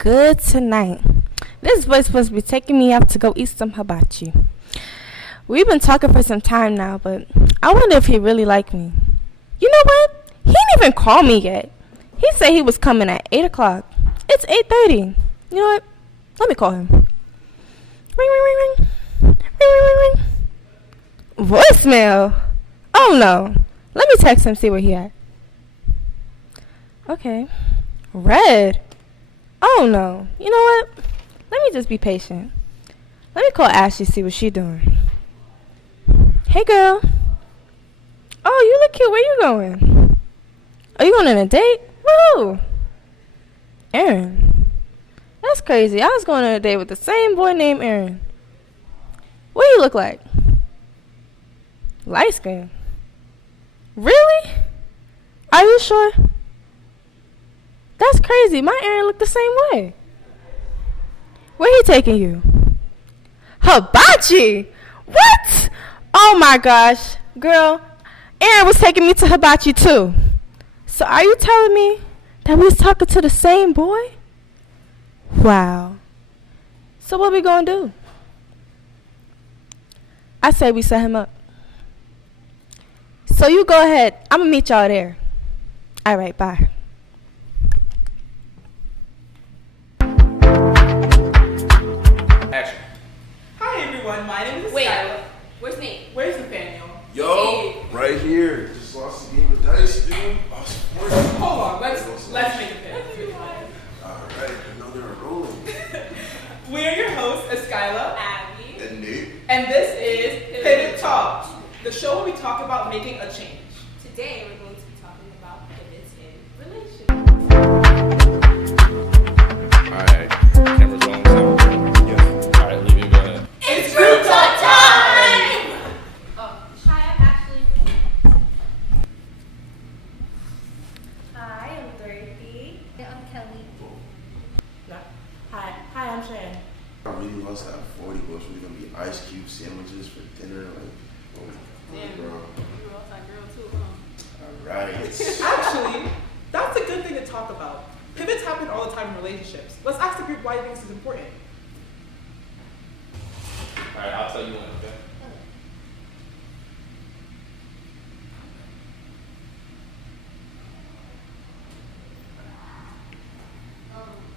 good tonight. This boy's supposed to be taking me out to go eat some hibachi. We've been talking for some time now, but I wonder if he really liked me. You know what? He didn't even call me yet. He said he was coming at 8 o'clock. It's 8:30. You know what? Let me call him. Ring, ring, ring, ring. Ring, ring, ring, ring. Voicemail. Oh, no. Let me text him, see where he at. Okay. Red. Oh, no. You know what? Let me just be patient. Let me call Ashley, see what she doing. Hey, girl. Oh, you look cute. Where you going? Are you going on a date? Woo! Aaron. That's crazy. I was going on a date with the same boy named Aaron. What do you look like? Light skin. Really? Are you sure? That's crazy. My Aaron looked the same way. Where he taking you? Hibachi? What? Oh my gosh. Girl, Aaron was taking me to hibachi too. So are you telling me that we was talking to the same boy? Wow. So what we gonna do? I say we set him up. So you go ahead. I'm gonna meet y'all there. All right, bye. Action. Hi everyone, my name is Wait, Skylar. where's Nate? Where's Nathaniel? Yo, right here. Just lost the game of dice, dude. Hold on, let's make a pick. Alright, another rolling. We are your hosts, Skylar, Abby. And Nate. and this is Pivot Talk, the show where we talk about making a change. Today we're going to be talking about pivots in relationships. Alright. Camera's rolling. Yeah. Alright, leave it. Go ahead. It's group talk time! Oh, hi, I'm Ashley. Hi, I'm Dorothy. I'm Kelly. Hi, I'm Shan. I really lost that 40 bucks. We're gonna be ice cube sandwiches for dinner. Like, Damn. bro. You also a girl too, huh? Alright. Actually, that's a good thing to talk about. Pivots happen all the time in relationships. Let's ask the group why you think this is important. Alright, I'll tell you when, okay?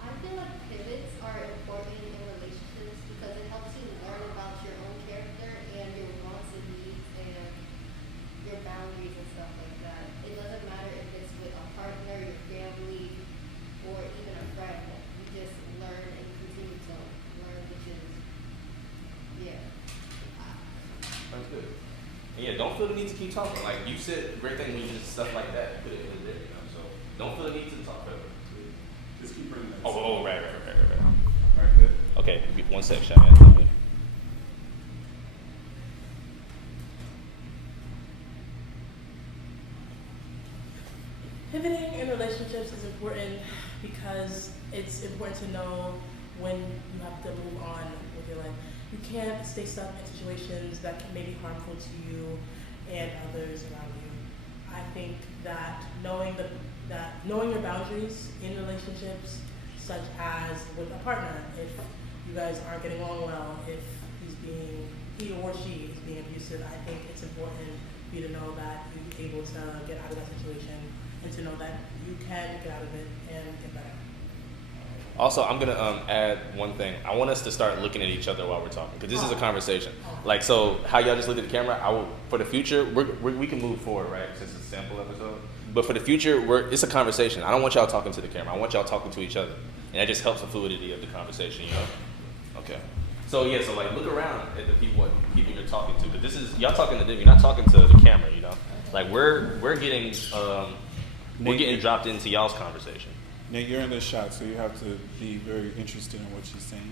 I feel like pivots are important in relationships because it helps you learn about your own character and your wants and needs and your boundaries and stuff like that. It doesn't matter if it's with a partner, your family, or even a friend. You just learn and continue to learn, which is, yeah. Sounds good. And yeah, don't feel the need to keep talking. Like you said, great thing when you just stuff like that, put it in there, you know. So don't feel the need to talk forever. Just keep bringing that. Right. Alright, good. Okay, one sec, Shannon. Tell me. Pivoting in relationships is important because it's important to know when you have to move on with your life. You can't stay stuck in situations that may be harmful to you and others around you. I think that knowing your boundaries in relationships, such as with a partner, if you guys aren't getting along well, if he or she is being abusive, I think it's important for you to know that you'll be able to get out of that situation and to know that you can get out of it and get better. Also, I'm gonna add one thing. I want us to start looking at each other while we're talking, because this is a conversation. Like, so how y'all just looked at the camera. For the future, we can move forward, right? Since it's a sample episode. But for the future, it's a conversation. I don't want y'all talking to the camera. I want y'all talking to each other, and that just helps the fluidity of the conversation, you know? Okay. So yeah, so like look around at the people you're talking to, because this is y'all talking to them. You're not talking to the camera, you know? Like we're getting dropped into y'all's conversation. Nate, you're in the shot, so you have to be very interested in what she's saying.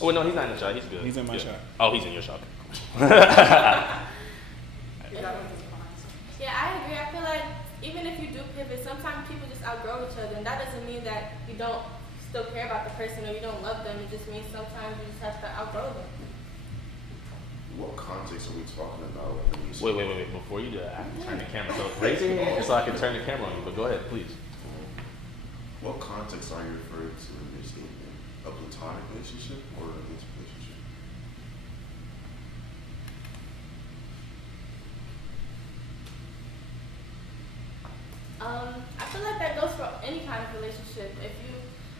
Oh no, he's not in the shot. He's good. He's in my shot. Oh, he's in your shot. Yeah, I agree. I feel like even if you do pivot, sometimes people just outgrow each other, and that doesn't mean that you don't still care about the person or you don't love them. It just means sometimes you just have to outgrow them. What context are we talking about? Like, when you say- Wait. Before you do that, I have to turn the camera. So raise your hand so I can turn the camera on you. But go ahead, please. What context are you referring to in your statement? A platonic relationship or an intimate relationship? I feel like that goes for any kind of relationship. If you,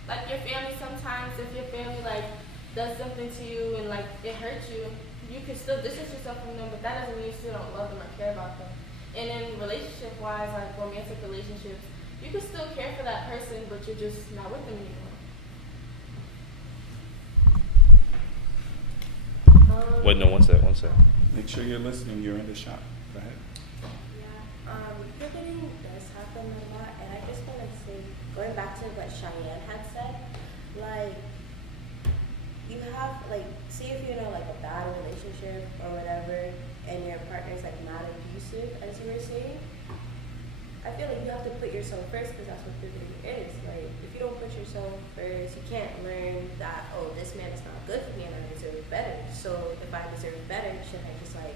like your family sometimes, if your family like does something to you and like it hurts you, you can still distance yourself from them, but that doesn't mean you still don't love them or care about them. And in relationship wise, like romantic relationships, you can still care for that person, but you're just not with them anymore. Wait, no, one sec. Make sure you're listening. You're in the shot. Go ahead. Pivoting does happen a lot, and I just want to say, going back to what Cheyenne had said, like, you have, like, say if you're in like a bad relationship or whatever, and your partner's like not abusive, as you were saying, I feel like you have to put yourself first because that's what pivoting is. Like, if you don't put yourself first, you can't learn that, oh, this man is not good for me and I deserve better. So if I deserve better, should I just like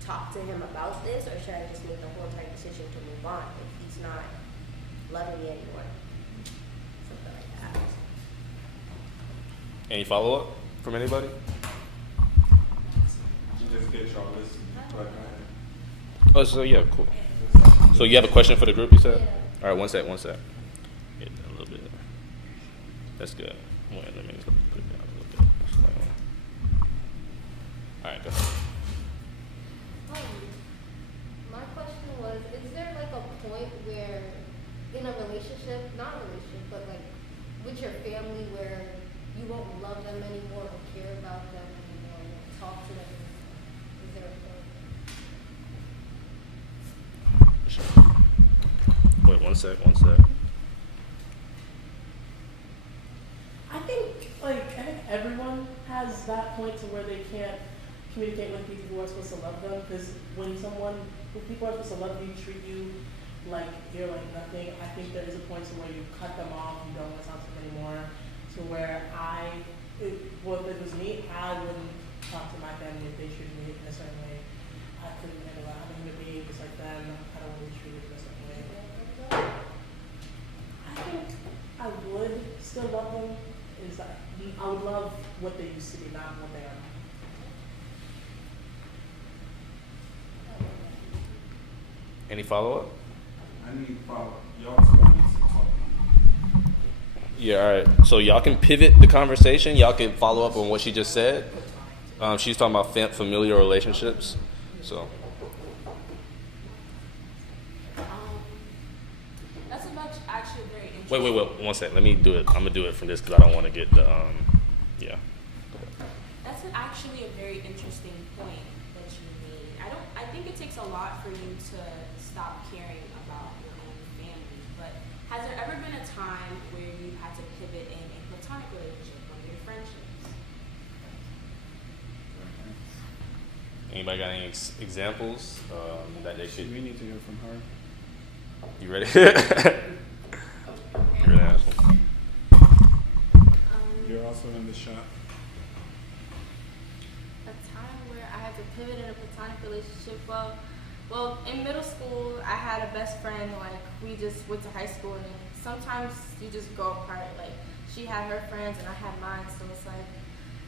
talk to him about this, or should I just make the whole entire decision to move on if he's not loving me anymore? Something like that. Any follow up from anybody? You just get y'all listening. Go ahead. Oh, so yeah, cool. So you have a question for the group, you said? Yeah. All right, one sec. Get a little bit. That's good. Wait, let me put it down a little bit. All right, go ahead. My question was, is there like a point where in a relationship, not a relationship, but like with your family where you won't love them anymore or care about them anymore, or talk to them? Is there a point? Wait, one sec. I think everyone has that point to where they can't communicate with people who are supposed to love them. Because when people are supposed to love you, treat you like you're like nothing, I think there is a point to where you cut them off, you don't want to talk to them anymore. To where if it was me, I wouldn't talk to my family if they treated me in a certain way. I couldn't handle that. I'm a human being just like them. I don't want to be treated in a certain way. I think I would still love them. I would love what they used to be, not what they are now. Any follow up? I need follow. Y'all two, I need some talking. Yeah, all right. So y'all can pivot the conversation. Y'all can follow up on what she just said. She's talking about familial relationships. So. That's actually very interesting. Wait. 1 second. Let me do it. I'm gonna do it from this because I don't want to get the yeah. That's actually a very interesting point that you made. I think it takes a lot for you to stop caring about your own family, but has there ever been a time where you had to pivot in a platonic relationship, one of your friendships? Anybody got any examples that they should? We need to hear from her. You ready? You ready to ask one? You're also in the shot. A time where I had to pivot in a platonic relationship. Well, in middle school, I had a best friend. Like, we just went to high school, and sometimes you just go apart. Like, she had her friends, and I had mine. So it's like,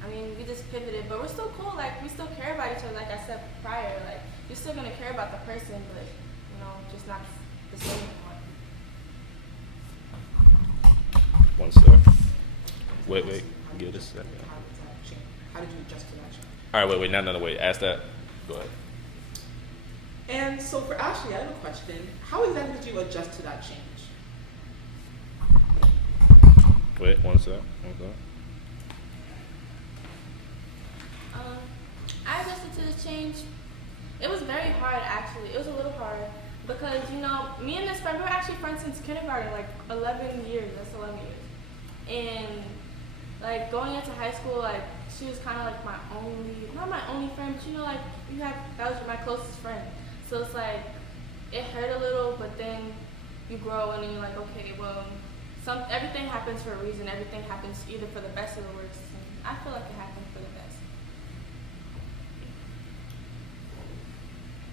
I mean, we just pivoted, but we're still cool. Like, we still care about each other. Like I said prior, like, you're still gonna care about the person, but just not the same anymore. One sec. Wait. Give this a second. How did you adjust to that change? All right, wait. No, wait. Ask that. Go ahead. And so for Ashley, I have a question. How exactly did you adjust to that change? Wait, one sec. I adjusted to this change. It was very hard, actually. It was a little hard because, me and this friend, we were actually friends since kindergarten, like 11 years. That's 11 years. And, like, going into high school, like, she was kind of like not my only friend, but, that was my closest friend. So it's like, it hurt a little, but then you grow and then you're like, okay, well, everything happens for a reason. Everything happens either for the best or the worst. And I feel like it happened for the best.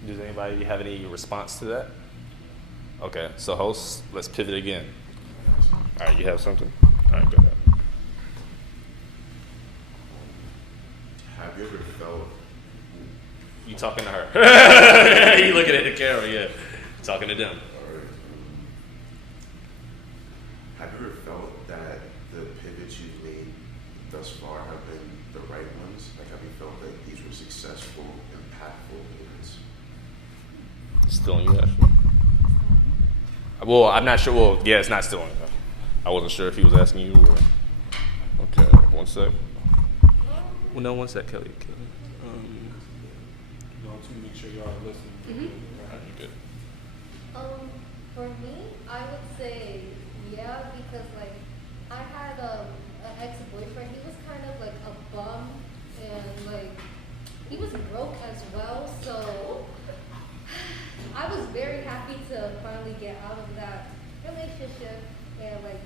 Does anybody have any response to that? Okay, so host, let's pivot again. All right, you have something? All right, go ahead. Have you ever felt? You talking to her? You looking at the camera? Yeah, talking to them. Alright. Have you ever felt that the pivots you've made thus far have been the right ones? Like, have you felt that these were successful, impactful pivots? Still on you, Ashley? Well, I'm not sure. Well, yeah, it's not still on. I wasn't sure if he was asking you. Or... Okay, 1 sec. Well, no, 1 sec, Kelly. To make sure y'all are listening. Alright, you good. For me, I would say yeah, because like I had an ex-boyfriend. He was kind of like a bum, and like he was broke as well. So I was very happy to finally get out of that relationship and like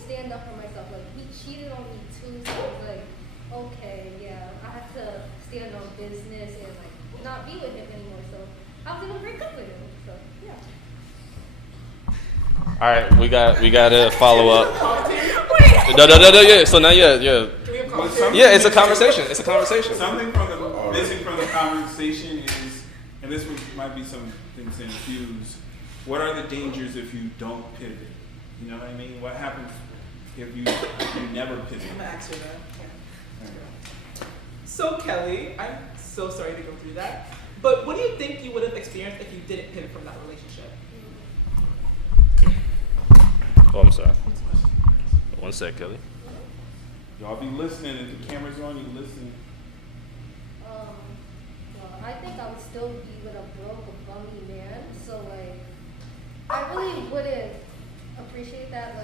stand up for myself. Like he cheated on me too, so I was like, okay, yeah, I have to stand on business and like not be with him anymore. So I was able to break up with him. So yeah. All right, we got to follow up. No, yeah. So now, yeah. Yeah, it's a conversation. It's a conversation. Something from the missing from the conversation is, and this might be some things to infuse. What are the dangers if you don't pivot? You know what I mean? What happens if you never pivot? I'm gonna ask you that. So Kelly, I'm so sorry to go through that, but what do you think you would have experienced if you didn't pivot from that relationship? Oh, I'm sorry. 1 sec, Kelly. Y'all be listening. If the camera's on, you listen. Well, I think I would still be with a broke, a bummy man. So like, I really wouldn't appreciate that.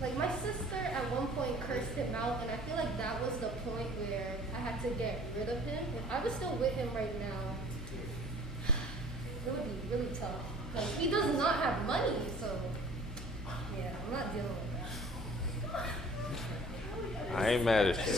Like my sister at one point cursed him out, and I feel like that was the point where I had to get rid of him. If I was still with him right now, it would be really tough. Like he does not have money, so yeah, I'm not dealing with that. I ain't mad at you.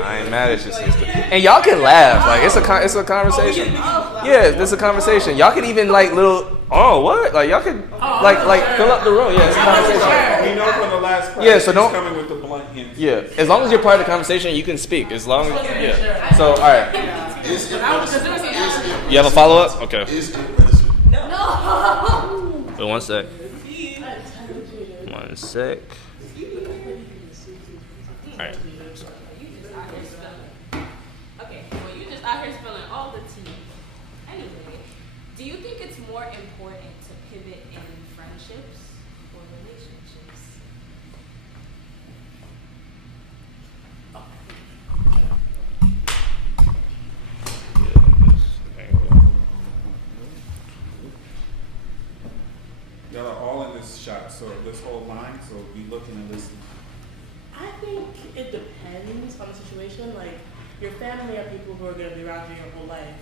I ain't mad at your sister. And y'all can laugh. Like it's a conversation. Yeah, this is a conversation. Y'all can even like little. Oh, what? Like y'all can like fill up the room. Yeah, it's a conversation. We know from the last class. Yeah, so don't. Coming with the blunt hints. Yeah, as long as you're part of the conversation, you can speak. As long as yeah. So all right. You have a follow up? Okay. So 1 sec. 1 sec. All right. Okay, well, you just out here spilling all the tea. Anyway, do you think it's more important to pivot in friendships or relationships? Y'all are all in this shot, so this whole line, so be looking and listening. I think it depends on the situation. Like, your family are people who are going to be around you your whole life.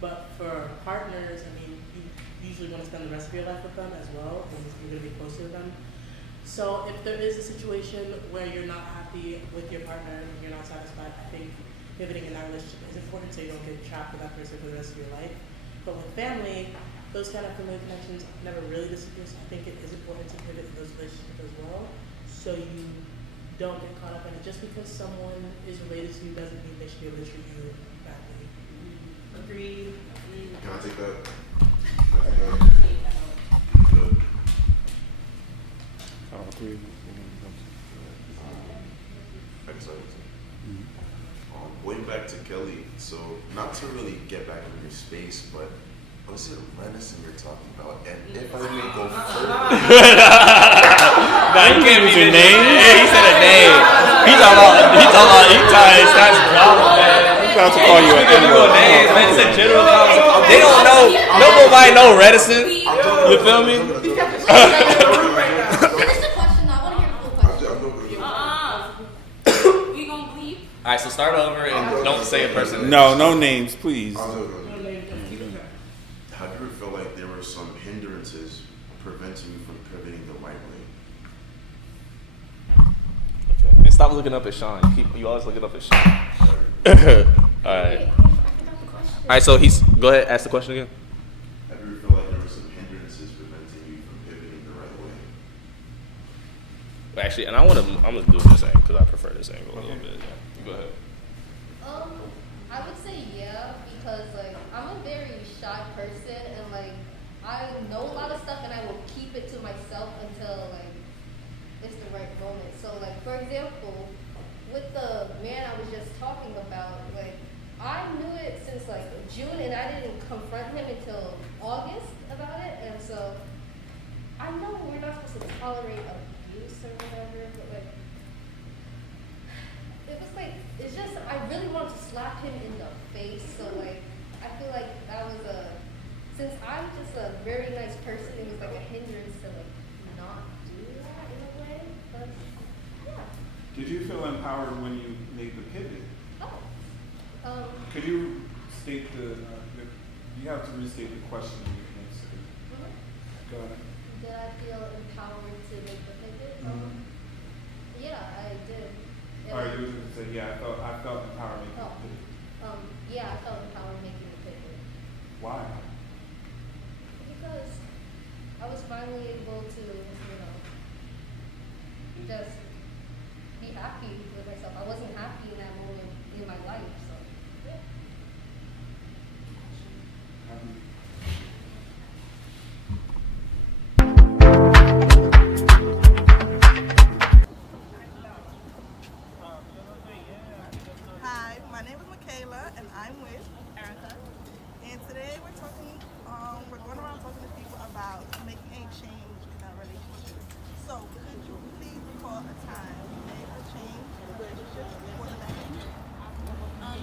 But for partners, I mean, you usually want to spend the rest of your life with them as well, because you're going to be close to them. So if there is a situation where you're not happy with your partner and you're not satisfied, I think pivoting in that relationship is important so you don't get trapped with that person for the rest of your life. But with family, those kind of family connections never really disappear. So I think it is important to pivot in those relationships as well, so you don't get caught up in it. Just because someone is related to you doesn't mean they should be able to treat you badly. Agreed. Can I take that? Agree. Going back to Kelly, so not to really get back in your space, but was it Renison you're talking about? And if I may go further, Nah, you can't use a name. Yeah, he said a name. He talking about he trying to start some drama, man. I'm about to call you a General names, man. It's a general conversation. They don't know. Nobody know Redison. You feel me? Finish the question. I want to hear the full question. We gonna leave? All right, so start over and don't say a person. No names, please. Have you ever felt like there were some hindrances preventing you from pivoting the right way? Okay. And stop looking up at Sean. You always looking up at Sean. All right. All right. So go ahead. Ask the question again. Have you ever felt like there were some hindrances preventing you from pivoting the right way? Actually, and I'm gonna do this angle because I prefer this angle a little bit. Yeah. You go ahead. I would say yeah, because like I'm a very shy person and like I know a lot of stuff and I will keep it to myself until like it's the right moment. So like for example, with the man I was just talking about, like I knew it since like June and I didn't confront him until August about it, and so I know we're not supposed to tolerate abuse or whatever, but like it was like, it's just, I really wanted to slap him in the face, so like, I feel like that was since I'm just a very nice person, it was like a hindrance to like not do that in a way, but yeah. Did you feel empowered when you made the pivot? Oh, Could you state you have to restate the question you answered. Go ahead. did I feel empowered to make the pivot? Yeah, I did. All right, you were going to say, yeah, I felt empowered making the pivot. Yeah, I felt empowered making the pivot. Why? Because I was finally able to, just be happy with myself. I wasn't happy in that moment in my life, so yeah. Hi, my name is Michaela, and I'm with Erica. And today we're going around talking to people about making a change in our relationship. So, could you please recall a time you made a change in a relationship for the better?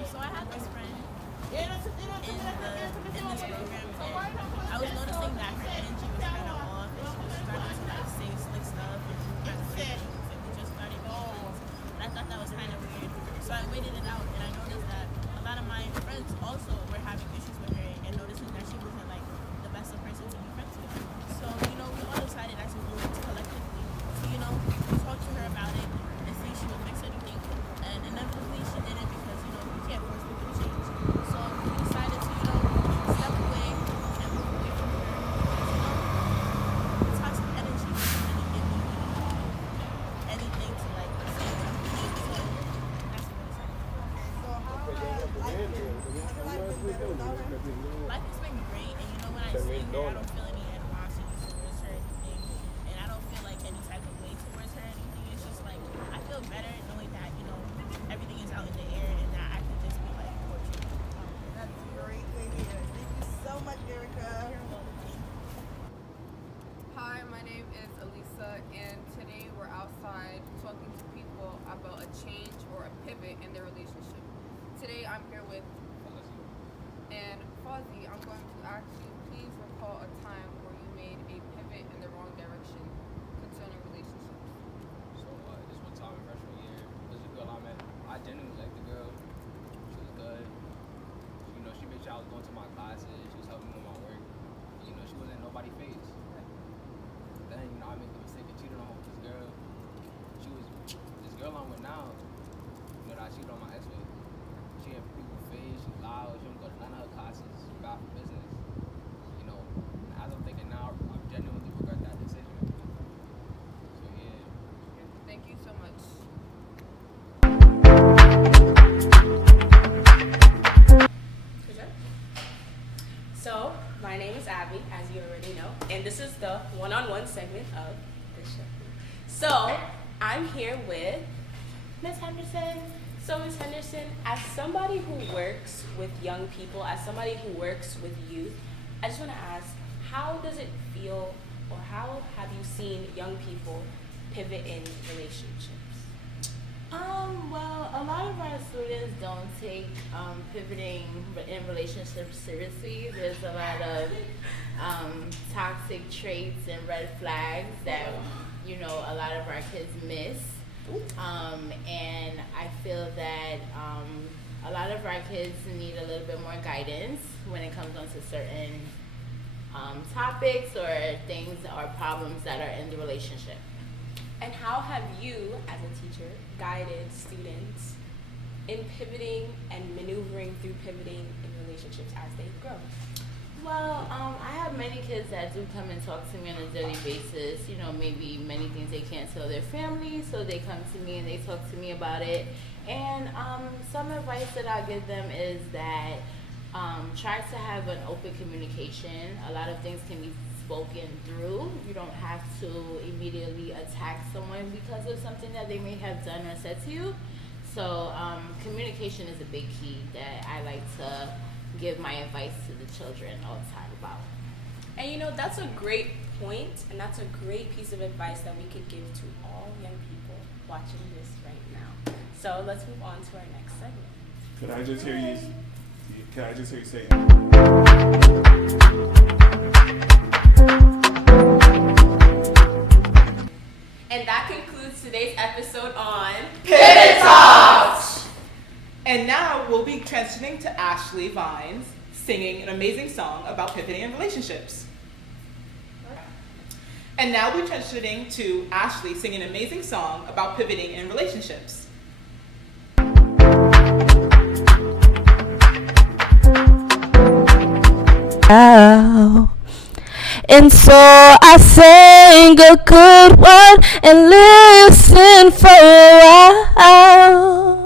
So I had this friend in this program, and I was noticing that her energy was kind of off, and she was starting to like say slick stuff, and she was trying to say things, and we just started being friends. And I thought that was kind of weird, so I waited it out, and I noticed that a lot of my friends also were having issues with her, and noticing that she wasn't like the best of person to be friends with. So we all decided as a group collectively to talk to her about it and see if she would fix anything. And inevitably she did it because we can't force people to change. So we decided to step away and move away from her. Toxic energy doesn't really give me anything to like say what I'm doing. So that's what we decided. So how has life been without her? Life has been great, and when I see her, I don't feel any animosity towards her or anything, and I don't feel like any type of way towards her or anything. It's just like I feel better knowing that everything is out in the air and that I can just be like fortunate. That's great to hear. Thank you so much, Erica. Hi, my name is Elisa, and today we're outside talking to people about a change or a pivot in their relationship. Today I'm here with Fozzie. And Fozzie, I'm going to ask you, please recall a time where you made a pivot in the wrong direction concerning relationships. So this one time in freshman year, there's a girl I met. I genuinely liked the girl. She was good. She made sure I was going to my classes. She was helping me with my work. She wasn't in nobody's face. Then I made the mistake of cheating on her with this girl. This girl I'm with now, that I cheated on my ex with. She had people's face. She's loud. She don't go to none of her classes. She's bad for business. As I'm thinking now, I genuinely regret that decision. So yeah. Thank you so much. So, my name is Abby, as you already know, and this is the one-on-one segment of the show. So, I'm here with Miss Henderson. So, Miss Henderson, as somebody who works with young people, as somebody who works with youth, I just want to ask, how does it feel, or how have you seen young people pivot in relationships? Well, a lot of our students don't take pivoting in relationships seriously. There's a lot of toxic traits and red flags that a lot of our kids miss. And I feel that a lot of our kids need a little bit more guidance when it comes onto certain topics or things or problems that are in the relationship. And how have you, as a teacher, guided students in pivoting and maneuvering through pivoting in relationships as they grow? Well, I have many kids that do come and talk to me on a daily basis. You know, maybe many things they can't tell their family, so they come to me and they talk to me about it. And some advice that I give them is that try to have an open communication. A lot of things can be spoken through. You don't have to immediately attack someone because of something that they may have done or said to you. So communication is a big key that I like to give my advice to the children all the time about. And you know, that's a great point, and that's a great piece of advice that we could give to all young people watching this right now. So let's move on to our next segment. Could I just hear you? Can I just hear you say? And that concludes today's episode on Pivot Talks! And now we'll be transitioning to Ashley Vines singing an amazing song about pivoting in relationships. And now we're transitioning to Ashley singing an amazing song about pivoting in relationships. And so I sang a good one and listened for a while.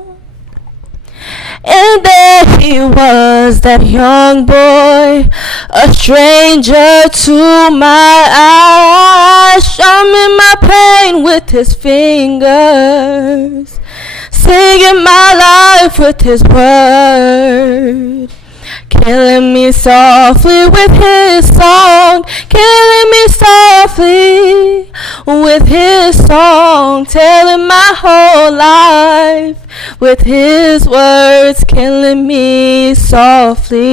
And there he was, that young boy, a stranger to my eyes, strumming my pain with his fingers, singing my life with his word, killing me softly with his song, killing me softly with his song, telling my whole life with his words, killing me softly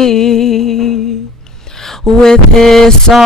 with his song.